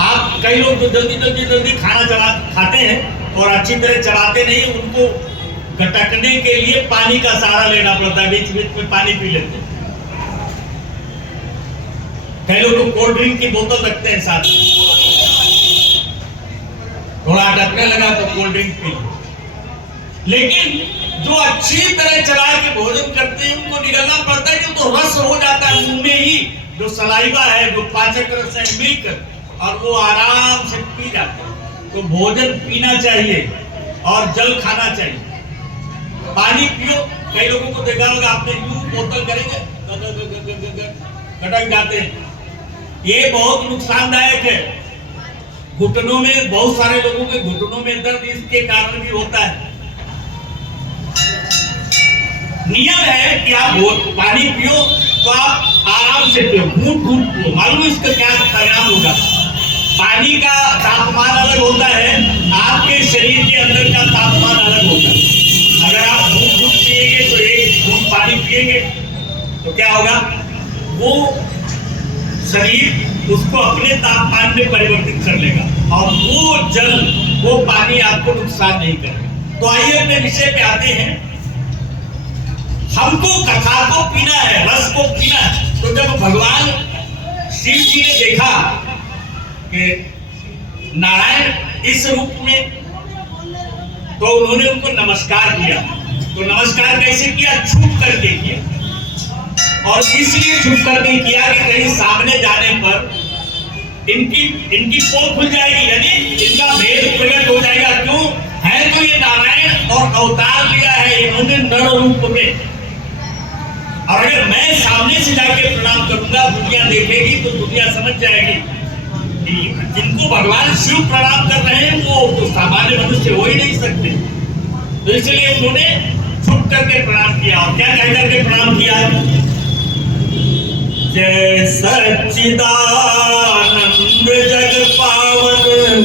आप कई लोग जो जल्दी खाना खाते हैं और अच्छी तरह चबाते नहीं, उनको गटकने के लिए पानी का सहारा लेना पड़ता है, बीच बीच में पानी पी लेते हैं। कई लोग तो कोल्ड ड्रिंक की बोतल रखते हैं साथ, थोड़ा अटकने लगा तो कोल्ड ड्रिंक पी। लेकिन जो अच्छी तरह चला के भोजन करते हैं उनको निगलना पड़ता है कि तो रस हो जाता है मुंह में ही, जो सलाइवा है, जो पाचक रस है, मिलकर, और वो आराम से पी जाते हैं। तो भोजन पीना चाहिए और जल खाना चाहिए। पानी पियो। कई लोगों को देखा होगा आपने, यूं बोतल करेंगे गटक जाते हैं, ये बहुत नुकसानदायक है। घुटनों में, बहुत सारे लोगों के घुटनों में दर्द इसके कारण भी होता है। नियम है कि आप पानी पियो तो आप आराम से पियो, घूंट पियो। मालूम इसका क्या परिणाम होगा? पानी का तापमान अलग होता है, आपके शरीर के अंदर का तापमान अलग होता है। अगर आप घूंट पिएंगे तो एक घूंट पानी पिएंगे तो क्या होगा? वो शरीर उसको अपने तापमान में परिवर्तित कर लेगा और वो जल, वो पानी आपको नुकसान नहीं करेगा। तो आइए अपने विषय पे आते हैं। हमको कथा को पीना है, रस को पीना है। तो जब भगवान शिव जी ने देखा कि नारायण इस रूप में, तो उन्होंने उनको नमस्कार किया। तो नमस्कार कैसे किया? छुप करके किया। और इसलिए छुप करके किया कि कहीं सामने जाने पर इनकी पोल खुल जाएगी, यानी इनका भेद प्रकट हो जाएगा। क्यों है? तो ये नारायण और अवतार लिया है इन्होंने नर रूप में। और अगर मैं सामने से जाके प्रणाम करूंगा, दुनिया देखेगी तो दुनिया समझ जाएगी कि जिनको भगवान शिव प्रणाम कर रहे हैं वो तो सामान्य मनुष्य हो ही नहीं सकते। तो इसलिए उन्होंने छुप करके प्रणाम किया। और क्या कह करके प्रणाम किया? जय सच्चिदानंद जग पावन,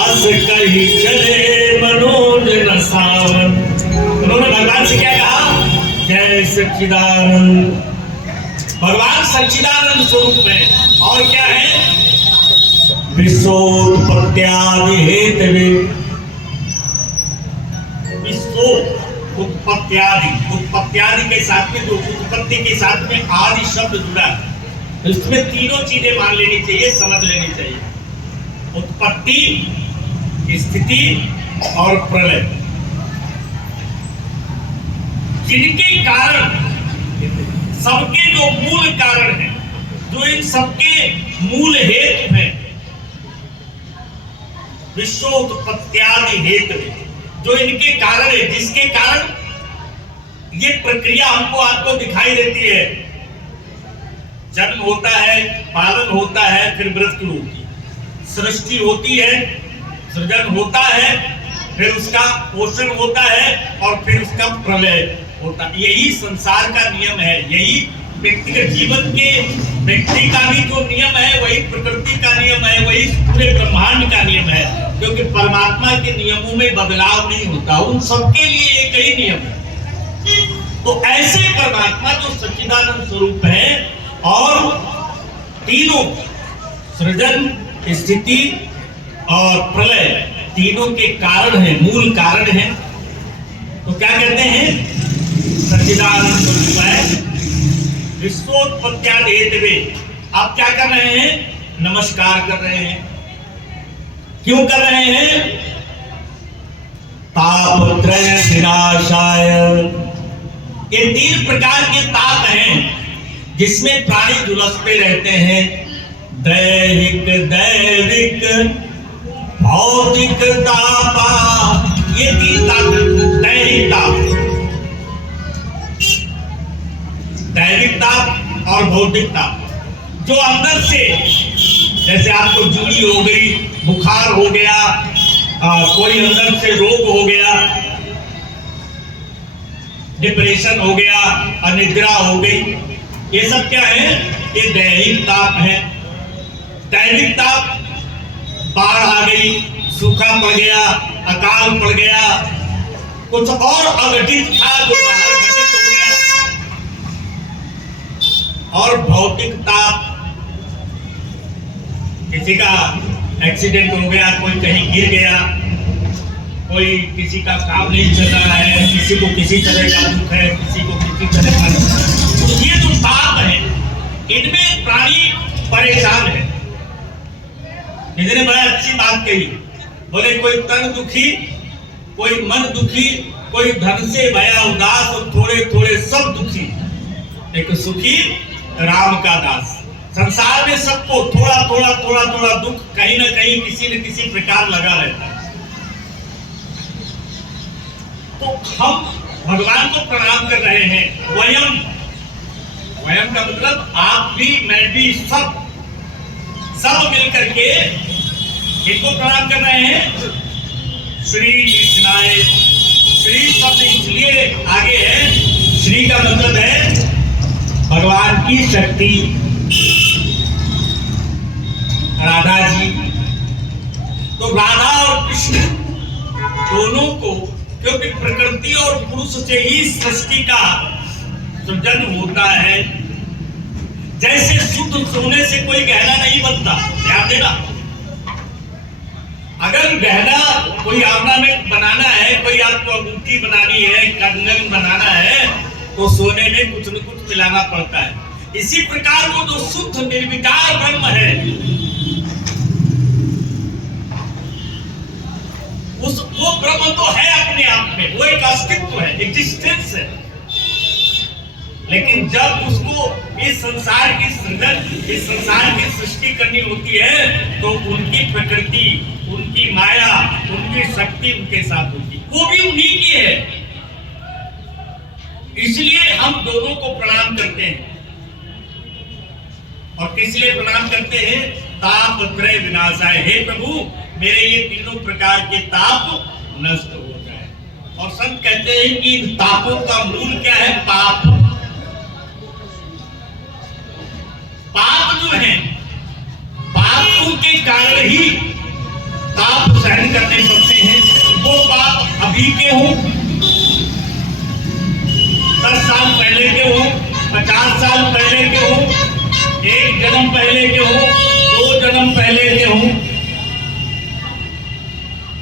अस कही चले मनोज न सावन। उन्होंने भगवान से क्या कहा? जय सच्चिदानंद। भगवान सच्चिदानंद स्वरूप में। और क्या है? विश्वोत्पत्त्यादि हेतवे। उत्पत्त्यादि के साथ में, जो उत्पत्ति के साथ में आदि शब्द जुड़ा है, इसमें तीनों चीजें मान लेनी चाहिए, समझ लेनी चाहिए। उत्पत्ति, स्थिति और प्रलय, जिनके कारण, सबके जो मूल कारण है, जो इन सबके मूल हेतु है, विश्वोत्पत्त्यादि हेतु, जो इनके कारण है, जिसके कारण ये प्रक्रिया हमको आपको दिखाई देती है। जन्म होता है, पालन होता है, फिर मृत्यु होती है, सृष्टि होती है, सृजन होता है, फिर उसका पोषण होता है और फिर उसका प्रलय होता है। यही संसार का नियम है, यही व्यक्तिगत जीवन के व्यक्ति का भी जो नियम है, वही प्रकृति का नियम है, वही पूरे ब्रह्मांड का नियम है। क्योंकि परमात्मा के नियमों में बदलाव नहीं होता, उन सबके लिए एक ही नियम है। तो ऐसे परमात्मा जो सच्चिदानंद स्वरूप है और तीनों सृजन, स्थिति और प्रलय तीनों के कारण है, मूल कारण है। तो क्या कहते हैं? सच्चिदानंद स्वरूप है, विश्वोत्पत्त्यादि हेतवे। आप क्या कर रहे हैं? नमस्कार कर रहे हैं। क्यों कर रहे हैं? तापत्रय विनाशाय। ये तीन प्रकार के ताप हैं जिसमें प्राणी झुलसते रहते हैं। दैहिक, दैविक, भौतिक तापा। ये तीन ताप हैं। दैहिक ताप, दैविक ताप और भौतिक ताप, जो अंदर से, जैसे आपको जूड़ी हो गई, बुखार हो गया, कोई अंदर से रोग हो गया, डिप्रेशन हो गया, अनिद्रा हो गई, ये सब क्या है? ये दैहिक ताप है। दैविक ताप, बाढ़ आ गई, सूखा पड़ गया, अकाल पड़ गया, कुछ और अघटित था जो बाहर घटित हो गया। और भौतिक ताप, किसी का एक्सीडेंट हो गया, कोई कहीं गिर गया, कोई किसी का काम नहीं चल रहा है, किसी को किसी तरह का दुख है, किसी को किसी तरह का, तो ये जो पाप है इनमें प्राणी परेशान है। किसी ने बड़ा अच्छी बात कही, बोले कोई तन दुखी, कोई मन दुखी, कोई धन से भया उदास और थोड़े थोड़े सब दुखी, एक सुखी राम का दास। संसार में सबको थोड़ा थोड़ा थोड़ा थोड़ा दुख कहीं ना कहीं किसी न किसी प्रकार लगा रहता है। तो हम भगवान को प्रणाम कर रहे हैं। वयम, वयम का मतलब आप भी, मैं भी, सब मिलकर के इनको प्रणाम कर रहे हैं। श्री कृष्णाय, श्री शब्द इसलिए आगे है, श्री का मतलब है भगवान की शक्ति, राधा जी। तो राधा और कृष्ण दोनों को, क्योंकि प्रकृति और पुरुष से ही सृष्टि का सृजन होता है। जैसे शुद्ध सोने से कोई गहना नहीं बनता, ध्यान देना। अगर गहना कोई ऑर्नामेंट बनाना है, कोई आपको अंगूठी बनानी है, कंगन बनाना है, तो सोने में कुछ न कुछ मिलाना पड़ता है। इसी प्रकार वो जो शुद्ध निर्विकार ब्रह्म है, वो ब्रह्म तो है अपने आप में, वो एक अस्तित्व है, एग्जिस्टेंस है। लेकिन जब उसको इस संसार की सृजन, इस संसार की सृष्टि करनी होती है, तो उनकी प्रकृति, उनकी माया, उनकी शक्ति उनके साथ होती है, वो भी उन्हीं की है। इसलिए हम दोनों को प्रणाम करते हैं। और किस लिए प्रणाम करते हैं? ताप त्रय विनाशाय, हे प्रभु मेरे ये तीनों प्रकार के ताप नष्ट हो जाए। और संत कहते हैं कि इन तापों का मूल क्या है? पाप। पाप जो है, पापों के कारण ही ताप सहन करने पड़ते हैं। वो पाप अभी के हो, 10 साल पहले के हो, 50 साल पहले के हो, 1 जन्म पहले के हो, 2 जन्म पहले के हो।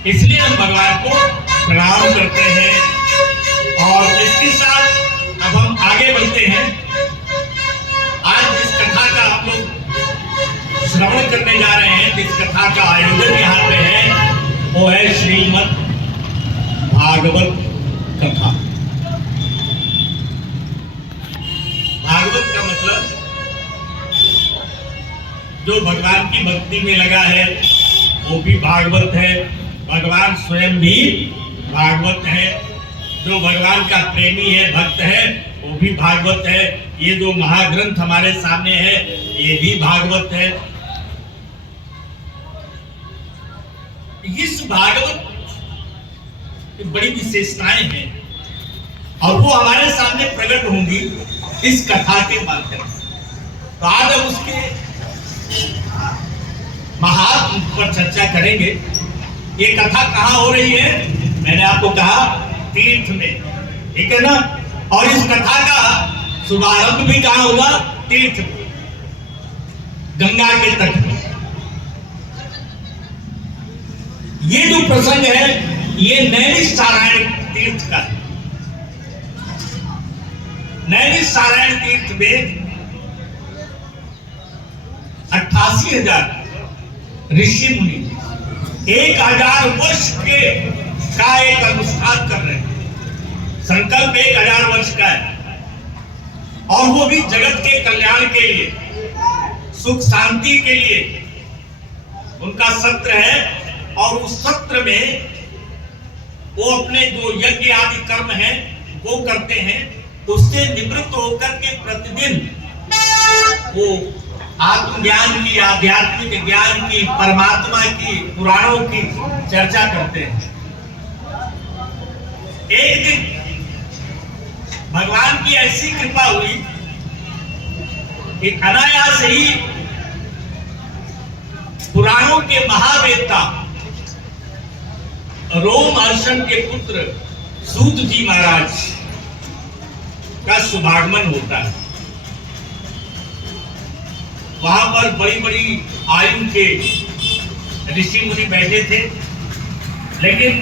इसलिए हम भगवान को प्रणाम करते हैं। और इसके साथ अब हम आगे बढ़ते हैं। आज जिस कथा का हम लोग श्रवण करने जा रहे हैं, जिस कथा का आयोजन यहाँ पे है, वो है श्रीमद् भागवत कथा। भागवत का मतलब जो भगवान की भक्ति में लगा है वो भी भागवत है। भगवान स्वयं भी भागवत है। जो भगवान का प्रेमी है, भक्त है, वो भी भागवत है। ये जो महाग्रंथ हमारे सामने है, ये भी भागवत है। इस भागवत की बड़ी विशेषताएं हैं और वो हमारे सामने प्रकट होंगी इस कथा के माध्यम से। तो आज हम उसके महात्म पर चर्चा करेंगे। ये कथा कहाँ हो रही है? मैंने आपको कहा तीर्थ में, ठीक है ना। और इस कथा का शुभारंभ भी कहाँ होगा? तीर्थ में, गंगा के तट में। ये जो प्रसंग है ये नैमिषारण्य तीर्थ का है। नैमिषारण्य तीर्थ में 88,000 ऋषि मुनि 1000 वर्ष के का एक अनुष्ठान कर रहे हैं। संकल्प 1000 वर्ष का है और वो भी जगत के कल्याण के लिए, सुख शांति के लिए उनका सत्र है। और उस सत्र में वो अपने जो यज्ञ आदि कर्म है वो करते हैं। उससे निवृत्त होकर के प्रतिदिन वो आत्मज्ञान की, आध्यात्मिक ज्ञान की, परमात्मा की, पुराणों की चर्चा करते हैं। एक दिन भगवान की ऐसी कृपा हुई कि अनायास ही पुराणों के महावेत्ता रोमहर्षण के पुत्र सूत जी महाराज का शुभागमन होता है। वहां पर बड़ी बड़ी आयु के ऋषि मुनि बैठे थे, लेकिन